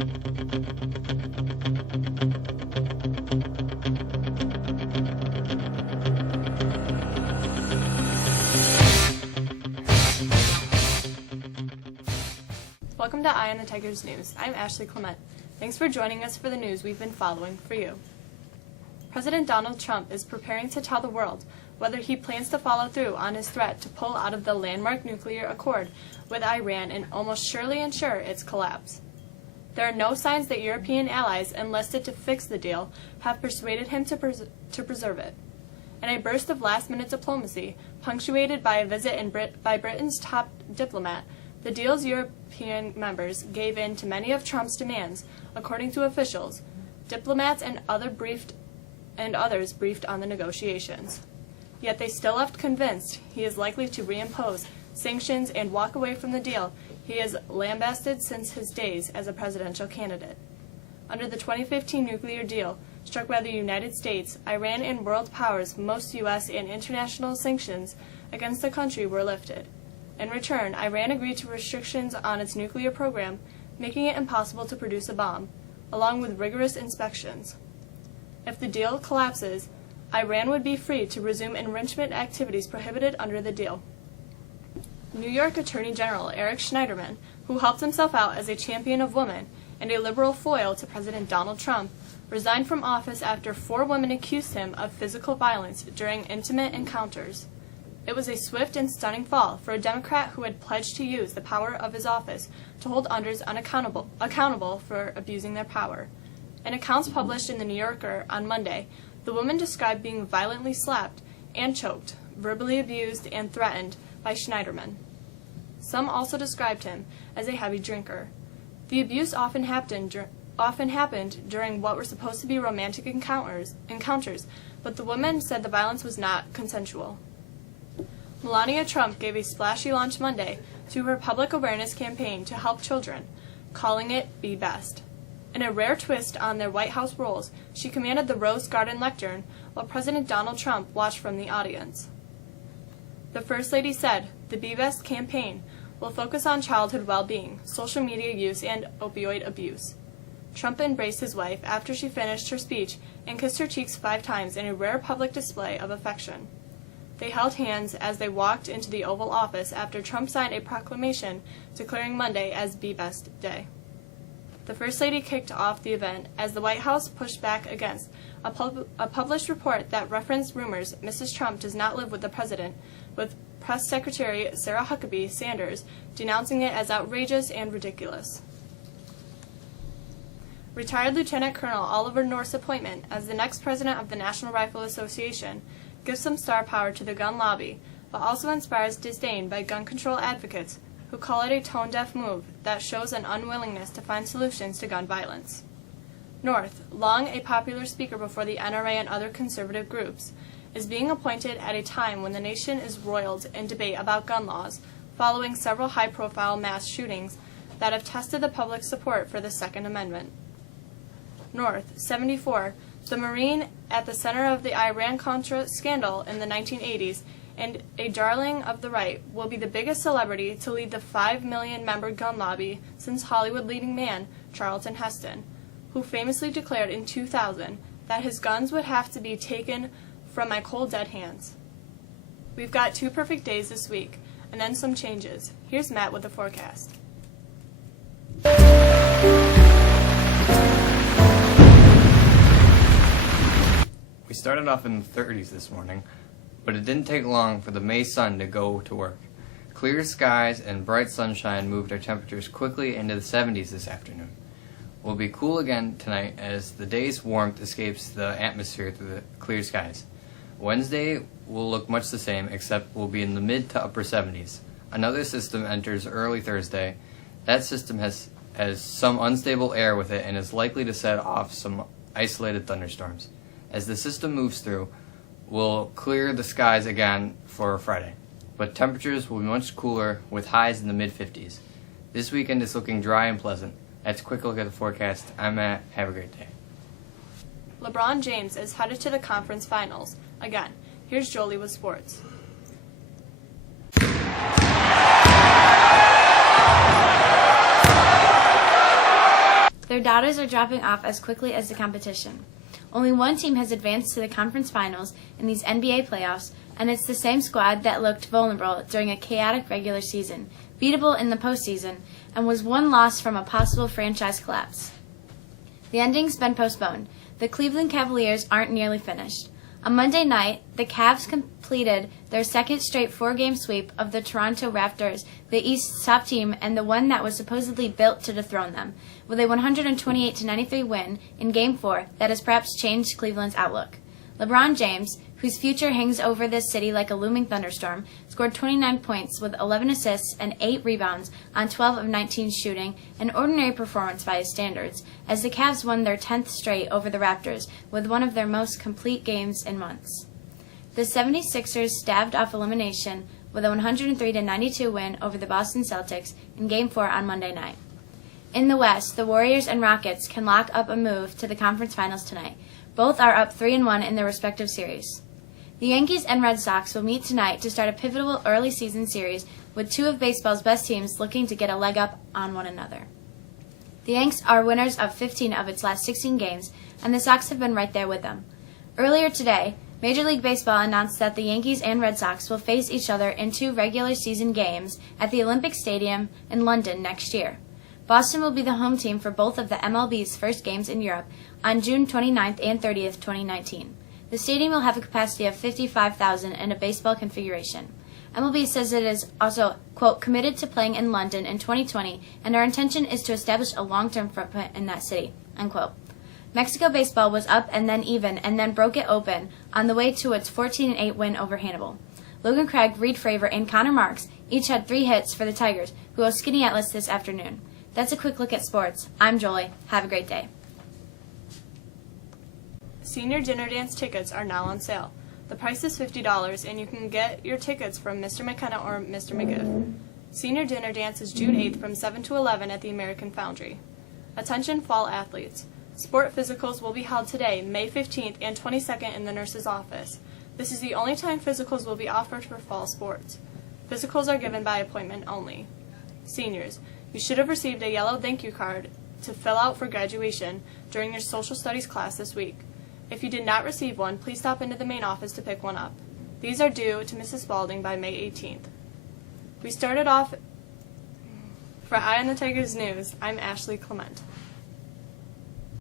Welcome to Eye on the Tigers News. I'm Ashley Clement. Thanks for joining us for the news we've been following for you. President Donald Trump is preparing to tell the world whether he plans to follow through on his threat to pull out of the landmark nuclear accord with Iran and almost surely ensure its collapse. There are no signs that European allies enlisted to fix the deal have persuaded him to preserve it. In a burst of last-minute diplomacy, punctuated by a visit by Britain's top diplomat, the deal's European members gave in to many of Trump's demands, according to officials, diplomats and others briefed on the negotiations. Yet they still left convinced he is likely to reimpose sanctions and walk away from the deal he has lambasted since his days as a presidential candidate. Under the 2015 nuclear deal, struck by the United States, Iran and world powers, most U.S. and international sanctions against the country were lifted. In return, Iran agreed to restrictions on its nuclear program, making it impossible to produce a bomb, along with rigorous inspections. If the deal collapses, Iran would be free to resume enrichment activities prohibited under the deal. New York Attorney General Eric Schneiderman, who helped himself out as a champion of women and a liberal foil to President Donald Trump, resigned from office after 4 women accused him of physical violence during intimate encounters. It was a swift and stunning fall for a Democrat who had pledged to use the power of his office to hold others accountable for abusing their power. In accounts published in The New Yorker on Monday, the woman described being violently slapped and choked, verbally abused and threatened by Schneiderman. Some also described him as a heavy drinker. The abuse often happened during what were supposed to be romantic encounters, but the woman said the violence was not consensual. Melania Trump gave a splashy launch Monday to her public awareness campaign to help children, calling it Be Best. In a rare twist on their White House roles, she commanded the Rose Garden lectern while President Donald Trump watched from the audience. The First Lady said the Be Best campaign will focus on childhood well-being, social media use, and opioid abuse. Trump embraced his wife after she finished her speech and kissed her cheeks 5 times in a rare public display of affection. They held hands as they walked into the Oval Office after Trump signed a proclamation declaring Monday as Be Best Day. The First Lady kicked off the event as the White House pushed back against a published report that referenced rumors Mrs. Trump does not live with the president, with Press Secretary Sarah Huckabee Sanders denouncing it as outrageous and ridiculous. Retired Lieutenant Colonel Oliver North's appointment as the next president of the National Rifle Association gives some star power to the gun lobby, but also inspires disdain by gun control advocates who call it a tone-deaf move that shows an unwillingness to find solutions to gun violence. North, long a popular speaker before the NRA and other conservative groups, is being appointed at a time when the nation is roiled in debate about gun laws, following several high-profile mass shootings that have tested the public's support for the Second Amendment. North, 74, the Marine at the center of the Iran-Contra scandal in the 1980s, and a darling of the right, will be the biggest celebrity to lead the 5 million-member gun lobby since Hollywood leading man Charlton Heston, who famously declared in 2000 that his guns would have to be taken from my cold dead hands. We've got 2 perfect days this week, and then some changes. Here's Matt with the forecast. We started off in the 30s this morning, but it didn't take long for the May sun to go to work. Clear skies and bright sunshine moved our temperatures quickly into the 70s this afternoon. We'll be cool again tonight as the day's warmth escapes the atmosphere through the clear skies. Wednesday will look much the same, except we'll be in the mid to upper 70s. Another system enters early Thursday. That system has some unstable air with it and is likely to set off some isolated thunderstorms. As the system moves through, we'll clear the skies again for Friday, but temperatures will be much cooler with highs in the mid-50s. This weekend is looking dry and pleasant. That's a quick look at the forecast. I'm Matt. Have a great day. LeBron James is headed to the conference finals. Again, here's Jolie with sports. Their daughters are dropping off as quickly as the competition. Only one team has advanced to the conference finals in these NBA playoffs, and it's the same squad that looked vulnerable during a chaotic regular season, beatable in the postseason, and was one loss from a possible franchise collapse. The ending's been postponed. The Cleveland Cavaliers aren't nearly finished. On Monday night, the Cavs completed their second straight four-game sweep of the Toronto Raptors, the East's top team and the one that was supposedly built to dethrone them, with a 128-93 win in Game 4 that has perhaps changed Cleveland's outlook. LeBron James, whose future hangs over this city like a looming thunderstorm, scored 29 points with 11 assists and 8 rebounds on 12 of 19 shooting, an ordinary performance by his standards, as the Cavs won their 10th straight over the Raptors with one of their most complete games in months. The 76ers staved off elimination with a 103-92 win over the Boston Celtics in Game 4 on Monday night. In the West, the Warriors and Rockets can lock up a move to the conference finals tonight. Both are up 3-1 in their respective series. The Yankees and Red Sox will meet tonight to start a pivotal early season series with two of baseball's best teams looking to get a leg up on one another. The Yanks are winners of 15 of its last 16 games, and the Sox have been right there with them. Earlier today, Major League Baseball announced that the Yankees and Red Sox will face each other in 2 regular season games at the Olympic Stadium in London next year. Boston will be the home team for both of the MLB's first games in Europe on June 29th and 30th, 2019. The stadium will have a capacity of 55,000 in a baseball configuration. MLB says it is also, quote, committed to playing in London in 2020, and our intention is to establish a long-term footprint in that city, unquote. Mexico baseball was up and then even, and then broke it open on the way to its 14-8 win over Hannibal. Logan Craig, Reed Fravor, and Connor Marks each had 3 hits for the Tigers, who host Skinny Atlas this afternoon. That's a quick look at sports. I'm Jolie. Have a great day. Senior dinner dance tickets are now on sale. The price is $50, and you can get your tickets from Mr. McKenna or Mr. McGiff. Senior dinner dance is June 8th from 7 to 11 at the American Foundry. Attention fall athletes. Sport physicals will be held today, May 15th and 22nd in the nurse's office. This is the only time physicals will be offered for fall sports. Physicals are given by appointment only. Seniors, you should have received a yellow thank you card to fill out for graduation during your social studies class this week. If you did not receive one, please stop into the main office to pick one up. These are due to Mrs. Spalding by May 18th. We started off for Eye on the Tigers News. I'm Ashley Clement.